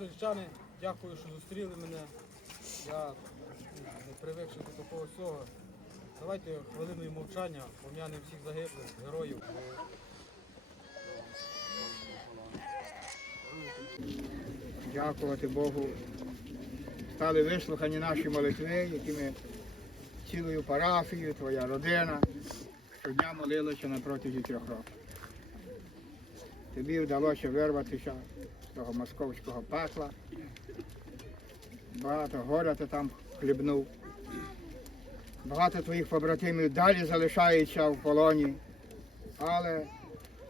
Братани, дякую, що зустріли мене. Я ну, не привикши до такого всього. Давайте хвилиною мовчання, пом'янемо всіх загиблих, героїв. Дякувати Богу. Стали вислухані наші молитви, які ми цілою парафією, твоя родина, щодня молилися на протязі трьох років. Тобі вдалося вирватися з того московського пекла. Багато горя ти там хлібнув. Багато твоїх побратимів далі залишаються в полоні. Але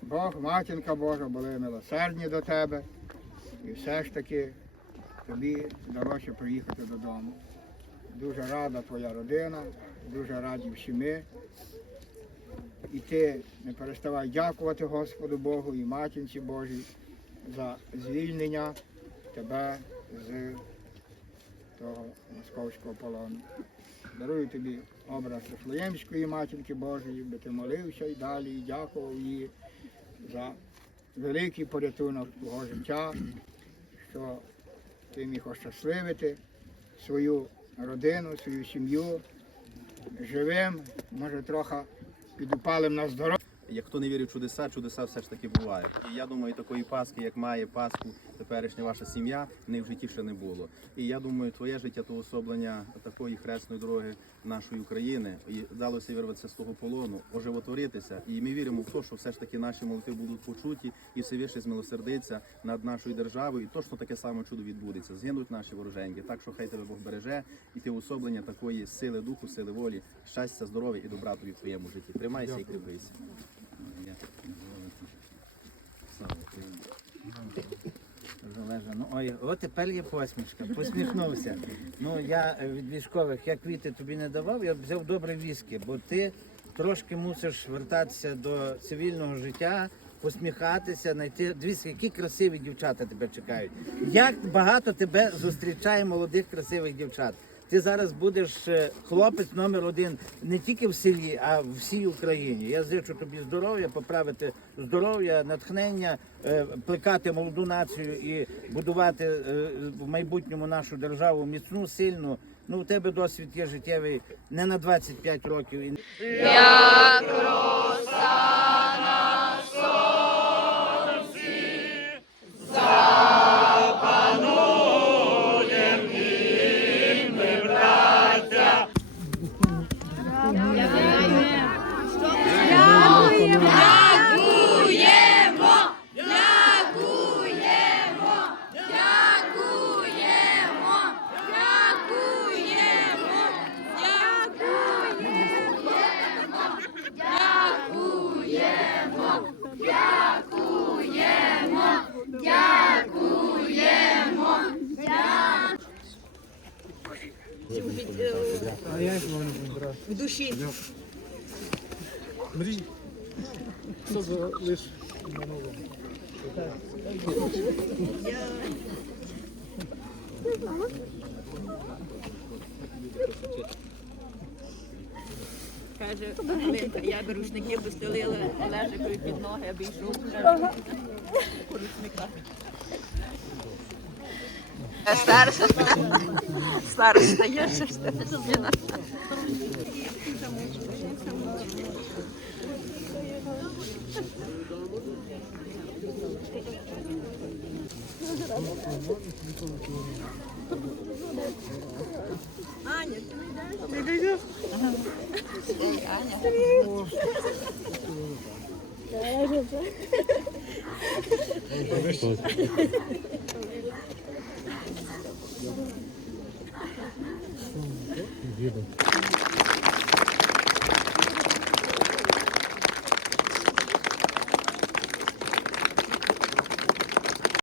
Бог, матінка Божа, були милосердні до тебе. І все ж таки тобі вдалося приїхати додому. Дуже рада твоя родина, дуже раді всі ми. І ти не переставай дякувати Господу Богу і матінці Божій за звільнення тебе з того московського полону. Дарую тобі образ Вифлеємської матінки Божої, би ти молився і далі, і дякував їй за великий порятунок твого життя, що ти міг ощасливити свою родину, свою сім'ю живим, може трохи підупалим на здоров'я. Як хто не вірить в чудеса, чудеса все ж таки бувають. І я думаю, такої Пасхи, як має Пасху теперішня ваша сім'я, в них в житті ще не було. І я думаю, твоє життя то особлення такої хресної дороги нашої України і вдалося вирватися з того полону, оживотворитися. І ми віримо в те, що все ж таки наші молитви будуть почуті, і Всевишній змилосердиться над нашою державою. І точно таке саме чудо відбудеться. Згинуть наші вороженьки. Так що хай тебе Бог береже, і ти особлення такої сили духу, сили волі, щастя, здоров'я і добра тобі в твоєму житті. Тримайся і кріпися. Ну ой, от тепер є посмішка. Посміхнувся. Ну я е, від військових, я квіти тобі не давав, я взяв добре віскі, бо ти трошки мусиш вертатися до цивільного життя, посміхатися, знайти. Дивіться, які красиві дівчата тебе чекають. Як багато тебе зустрічає молодих красивих дівчат. Ти зараз будеш е, хлопець номер один не тільки в селі, а в всій Україні. Я зичу тобі здоров'я, поправити здоров'я, натхнення, е, плекати молоду націю і будувати е, в майбутньому нашу державу міцну, сильну. Ну, у тебе досвід є життєвий не на 25 років. і в душі. Каже, Галинка, я би рушники постелила Олежикові під ноги, аби йшов по рушниках. Старша, старша, я ще старша зміна. Аня, ти не йдеш? Аня.